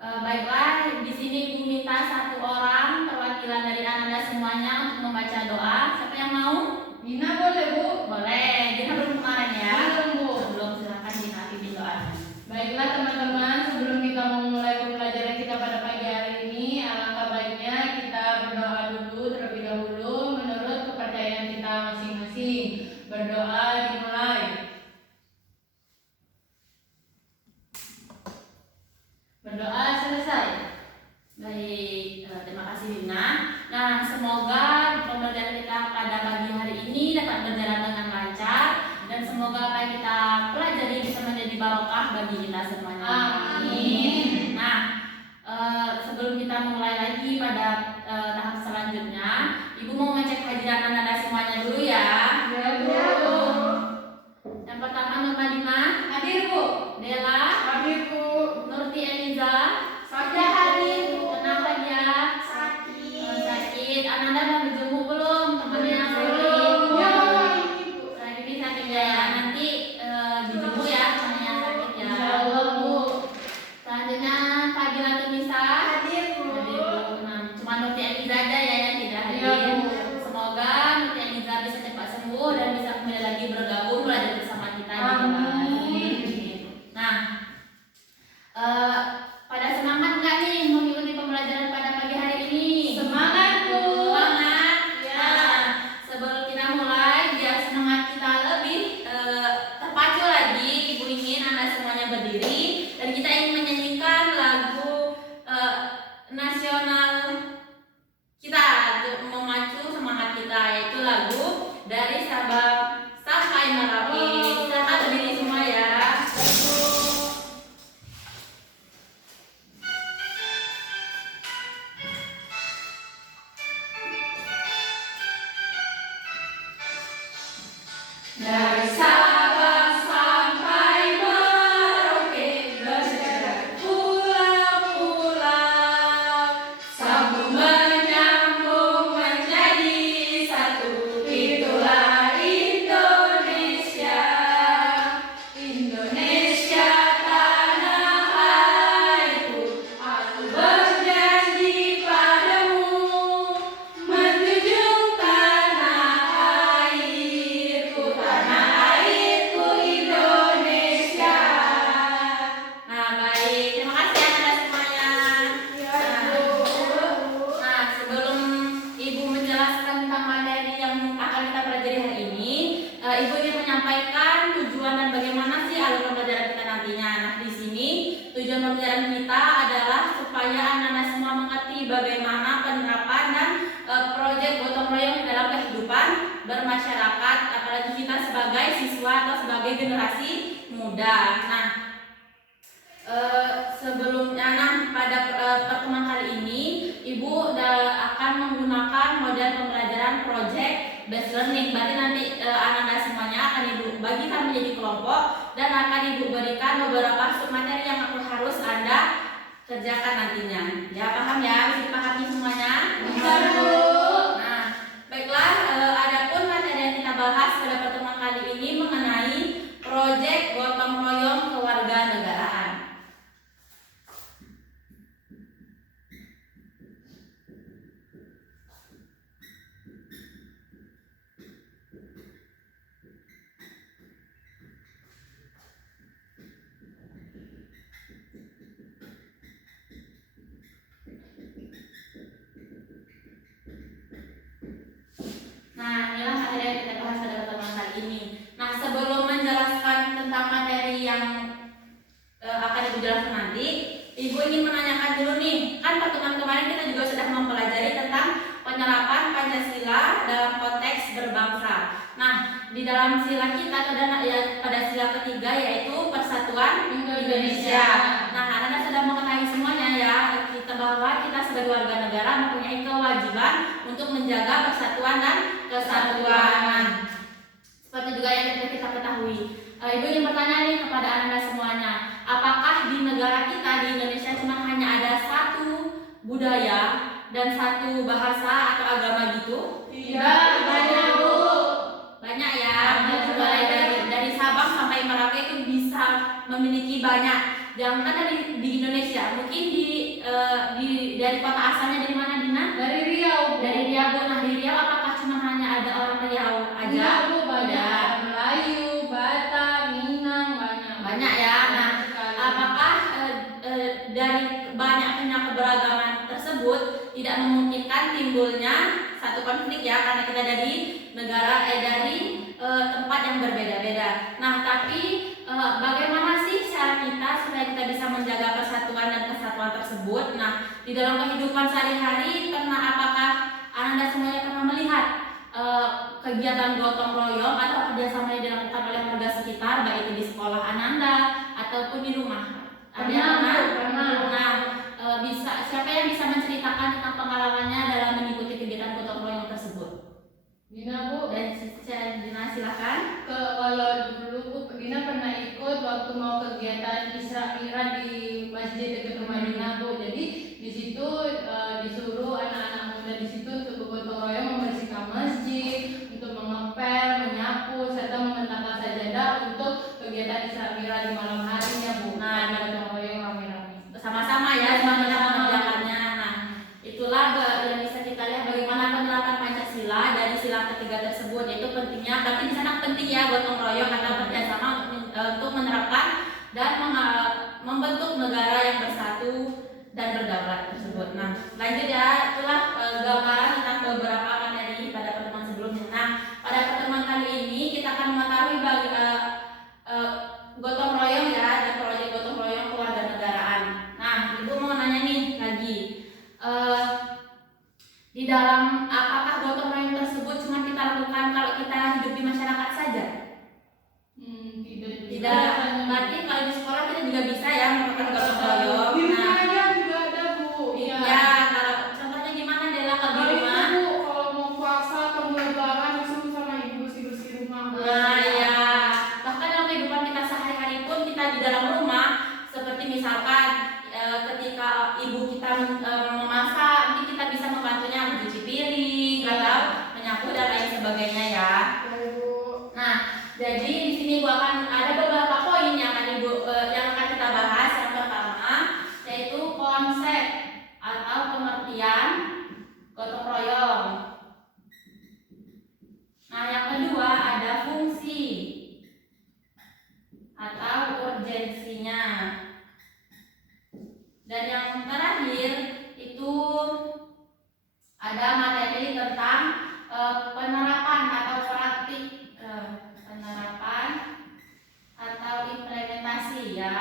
Baiklah, di sini Ibu minta satu orang perwakilan dari Ananda semuanya untuk membaca doa. Siapa yang mau? Dina boleh, Bu? Boleh. Dina belum kemarin ya? Belum, Bu. Belum, silakan Dina pimpin doanya. Baiklah teman-teman, sebelum kita memulai pembelajaran kita pada pagi hari ini, alangkah baiknya kita berdoa dulu terlebih dahulu menurut kepercayaan kita masing-masing. Berdoa dimulai. Berdoa selesai. Baik, terima kasih Dina. Nah, semoga pembelajaran kita pada pagi hari ini dapat berjalan dengan lancar dan semoga apa yang kita pelajari bisa menjadi barokah bagi kita semuanya. Amin. Nah, sebelum kita mulai lagi pada tahap selanjutnya, Ibu mau ngecek hadiran Anda semuanya dulu ya. Ya, Bu. Yang pertama nama Dina. Hadir, Bu. Dela. Hadir, Bu. Nurti Eliza. Sudah hadir, Bu. Kenapa dia? Sakit. Ananda mau dijenguk belum? Temannya Belum. sakit. Ya, Bu. Ini sakit ya. Nanti dijenguk ya temannya yang sakit ya. Insyaallah, Bu. Selanjutnya Fadila Tunisa. Hadir, Bu. Hadir, Bu. Nah, cuma Nurti Eliza aja ya yang tidak hadir. Iya, Bu. Semoga Nurti Eliza bisa cepat sembuh dan bisa kembali lagi bergabung belajar bersama kita di kelas. Amin. Nah, pada semangat nggak nih mengikuti pembelajaran pada pagi hari ini? Semangat, Bu. Semangat. Ya. Nah, sebelum kita mulai, biar semangat kita lebih terpacu lagi, Ibu ingin Anda semuanya berdiri dan kita ingin menyanyikan lagu nasional kita untuk memacu semangat kita, yaitu lagu dari Sabang sampai Merauke. Silakan berdiri semua ya. Dari Sabang sampai Merauke, berjalan pulau-pulau, sambung menyambung menjadi satu. Itulah Indonesia, Indonesia tanah airku. Aku berjanji padamu, menjunjung tanah airku Indonesia. Nah, baik, terima kasih Anda semuanya. Nah, sebelum Ibu menjelaskan tentang materi yang akan kita pelajari hari ini, Ibu ingin menyampaikan tujuan dan bagaimana sih alur pembelajaran kita nantinya. Nah, di sini tujuan pembelajaran kita adalah supaya anak-anak semua mengerti bagaimana penerapan dan proyek gotong royong dalam kehidupan bermasyarakat, apalagi kita sebagai siswa atau sebagai generasi muda. Nah, sebelumnya pada pertemuan kali ini Ibu akan menggunakan model pembelajaran project based learning. Berarti nanti anak-anak semuanya akan Ibu bagikan menjadi kelompok dan akan Ibu berikan beberapa submateri yang harus Anda kerjakan nantinya. Ya, paham ya? Bisa dipahami semuanya? Bisa, Bu. Nah, baiklah, adapun materi yang kita bahas pada pertemuan kali ini mengenai proyek gotong royong kewarganegaraan. Nah, inilah materi yang kita bahas pada pertemuan kali ini. Nah, sebelum menjelaskan tentang materi yang akan Ibu jelaskan nanti, Ibu ingin menanyakan dulu nih, kan pertemuan kemarin kita juga sudah mempelajari tentang penyerapan Pancasila dalam konteks berbangsa. Nah, di dalam sila kita pada sila ketiga yaitu Persatuan Indonesia. Nah, anak-anak sudah mengetahui semuanya ya, kita bahwa kita sebagai warga negara mempunyai kewajiban untuk menjaga persatuan dan kesatuan. Seperti juga yang kita ketahui. Ibu ingin bertanya nih kepada anak-anak semuanya, apakah di negara kita di Indonesia cuma hanya ada satu budaya dan satu bahasa atau agama gitu? Tidak, banyak, Bu. Banyak ya. Mulai dari Sabang sampai Merauke itu bisa memiliki banyak jangan di Indonesia, mungkin dari kota asalnya dari mana Dina? Dari Riau. Dari Riau Bu. Nah di Riau apakah cuma hanya ada orang Riau aja? Enggak Bu, banyak Melayu, Batak, Minang, Banyak ya. Nah apakah dari banyaknya keberagaman tersebut tidak memungkinkan timbulnya satu konflik ya, karena kita dari negara dari tempat yang berbeda-beda. Nah tapi bagaimana sih cara kita supaya kita bisa menjaga persatuan dan kesatuan tersebut? Nah di dalam kehidupan sehari-hari apakah Anda semuanya pernah melihat kegiatan gotong royong atau kerjasama yang dilakukan oleh warga sekitar, baik itu di sekolah Ananda ataupun di rumah? Ada yang pernah? Nah, siapa yang bisa menceritakan tentang pengalamannya dalam mengikuti kegiatan gotong royong tersebut? Dina Bu. Dan Dina silakan. Kalau dulu Bu, Dina pernah ikut waktu mau kegiatan Isra Mi'raj di Masjid dekat rumah Dina Bu. Jadi di situ disuruh anak-anak muda di situ untuk bergotong royong membersihkan masjid, untuk mengepel, menyapu, serta membentangkan sajadah untuk kegiatan Isra Mi'raj di malam harinya Bu. Nah, gotong royong rame-rame. Bersama-sama ya, semuanya mengerjakannya. Nah, itulah yang bisa kita lihat bagaimana penerapan Pancasila dari sila ketiga tersebut, yaitu pentingnya, tapi di sana penting ya gotong royong atau kerjasama untuk menerapkan dan membentuk negara yang bersatu dan berdaulat tersebut. Nah, lanjut ya, itulah gambaran tentang beberapa materi pada pertemuan sebelumnya. Nah, pada pertemuan kali ini kita akan mengetahui gotong royong ya, dan proyek gotong royong kewarganegaraan. Nah, Ibu mau nanya nih lagi, di dalam apakah gotong royong tersebut cuma kita lakukan kalau kita hidup di masyarakat saja? Tidak. Berarti kalau di sekolah kita juga bisa ya melakukan gotong royong. Di rumah aja juga ada Bu. Ya, kalau contohnya gimana Dela kalau di rumah? Bu, kalau mau puasa atau mau lebaran disuruh sama ibu bersih-bersih rumah. Nah ya, bahkan dalam kehidupan kita sehari-hari pun kita di dalam rumah, seperti misalkan ketika ibu kita memasak, mungkin kita bisa membantunya mencuci piring atau menyapu dan lain sebagainya ya. Nah, jadi di sini Ibu akan ada beberapa poin yang akan kita bahas. Yang pertama yaitu konsep atau pengertian gotong royong. Nah, yang kedua ada fungsi atau urgensinya. Dan yang terakhir itu ada materi tentang penerapan atau praktik penerapan atau implementasi ya.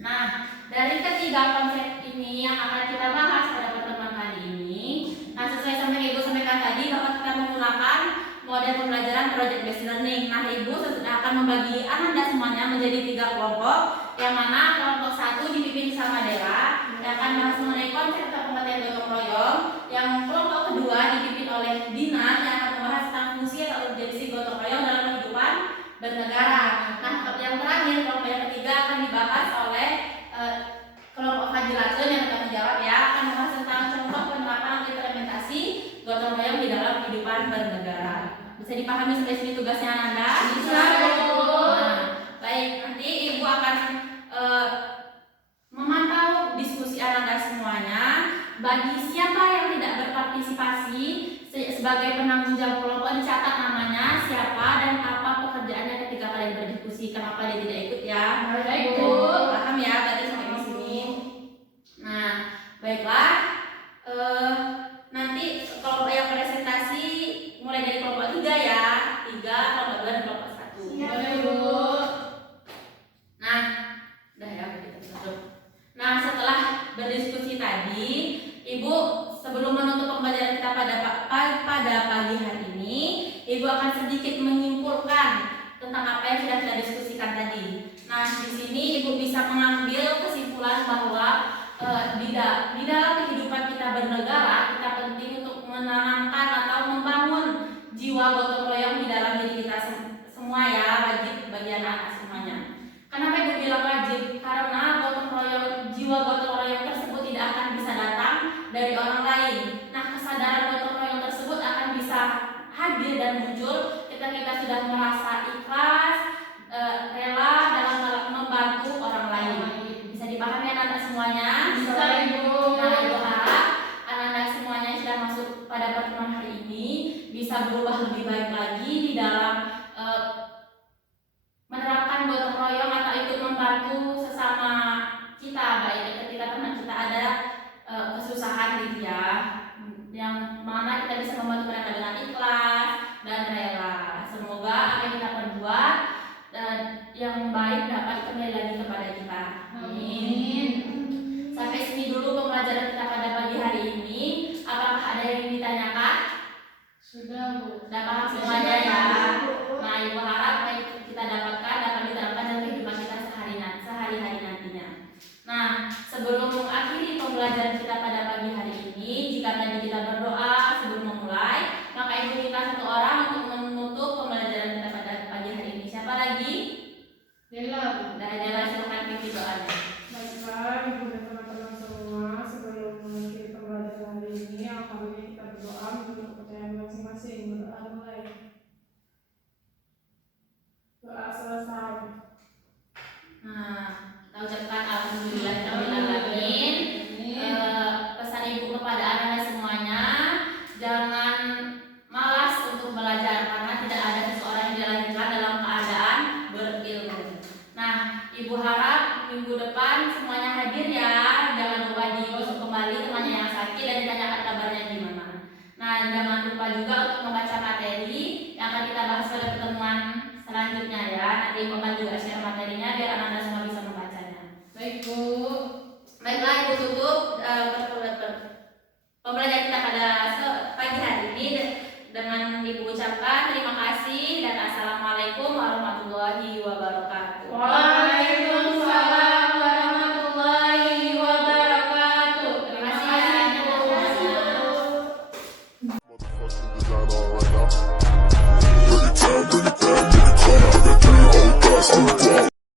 Nah, dari ketiga konsep ini yang akan kita bahas pada pertemuan kali ini. Nah, sesuai sama yang Ibu sampaikan tadi bahwa kita menggunakan model pembelajaran project based learning. Nah, Ibu akan membagi Ananda semuanya menjadi 3 kelompok, yang mana kelompok 1 dipimpin sama Dela yang akan bahas mengenai konsep atau pengertian gotong royong. Yang kelompok kedua dipimpin oleh Dina yang akan membahas tentang fungsi atau urgensi gotong royong dalam kehidupan bernegara. Nah, yang terakhir kelompok yang ketiga akan dibahas oleh kelompok Fadilatun yang akan menjawab ya, akan membahas tentang contoh penerapan atau implementasi gotong royong di dalam kehidupan bernegara. Bisa dipahami sampai sini tugasnya Ananda? Bisa, Bu. Nah, baik, nanti Ibu akan memantau diskusi Ananda semuanya. Bagi siapa yang tidak berpartisipasi sebagai penanggung jawab kelompok, dicatat namanya, siapa dan apa pekerjaannya ketika kalian berdiskusi. Kenapa dia tidak ikut ya? Baik, Bu. Paham ya, berarti sampai di sini. Nah, baiklah. Nanti kelompok yang presentasi mulai dari kelompok 3 ya, 3, kelompok 2 dan kelompok 1. Boleh, Bu. Nah, udah ya, kita tutup. Nah, setelah berdiskusi tadi, Ibu sebelum menutup pembelajaran kita pada pagi hari ini, Ibu akan sedikit menyimpulkan tentang apa yang sudah kita diskusikan tadi. Nah, di sini Ibu bisa mengambil kesimpulan bahwa di dalam kehidupan kita bernegara, kita penting untuk menanamkan atau membangun jiwa gotong royong di dalam diri kita semua ya, wajib bagi anak-anak semuanya. Kenapa Ibu bilang wajib? Karena jiwa gotong royong tersebut tidak akan bisa datang dari orang lain. Nah, kesadaran gotong royong tersebut akan bisa hadir dan muncul ketika kita sudah merasa ikhlas, rela dalam semuanya? Bisa, Ibu. Nah, Ibu harap anak-anak semuanya yang sudah masuk pada pertemuan hari ini bisa berubah lebih baik lagi di dalam menerapkan gotong royong atau ikut membantu sesama kita, baik ketika teman kita ada kesusahan gitu ya, yang mana kita bisa membantu mereka dengan ikhlas dan rela. Semoga apa yang kita perbuat dan yang baik dapat kembali lagi kepada kita. Amin. Sampai sini dulu pembelajaran kita pada pagi hari ini. Apakah ada yang ditanyakan? Sudah, Bu. Sudah paham semuanya ya? Nah, Ibu harap apa yang kita dapatkan dapat diterapkan dalam kehidupan kita sehari-hari nantinya. Nah, sebelum mengakhiri pembelajaran kita pada pagi hari ini, jika tadi kita berdoa sebelum memulai, maka Ibu minta satu orang untuk menutup pembelajaran kita pada pagi hari ini. Siapa lagi? Dela, Bu. Dari Dela, silakan pimpin doanya. Baiklah, Ibu dan teman-teman semua, sebelum mengakhiri pembelajaran hari ini, alhamdulillah kita berdoa menurut kepercayaan masing-masing. Berdoa mulai. Doa selesai. Nah, kita ucapkan alhamdulillahirobbilalamin. Pesan Ibu kepada anak-anak semuanya, jangan malas untuk belajar karena tidak ada seseorang yang dilahirkan dalam keadaan berilmu. Nah, Ibu harap minggu depan semuanya hadir ya. Jangan lupa diusung kembali temannya yang sakit dan ditanyakan kabarnya gimana. Nah, jangan lupa juga untuk membaca materi yang akan kita bahas pada pertemuan selanjutnya ya. Nanti Ibu akan juga share materinya biar anak-anak semua bisa membacanya. Baik, Bu. Baiklah, Ibu tutup pembelajaran kita pada pagi hari ini dengan Ibu ucapkan terima kasih dan assalamualaikum warahmatullahi wabarakatuh.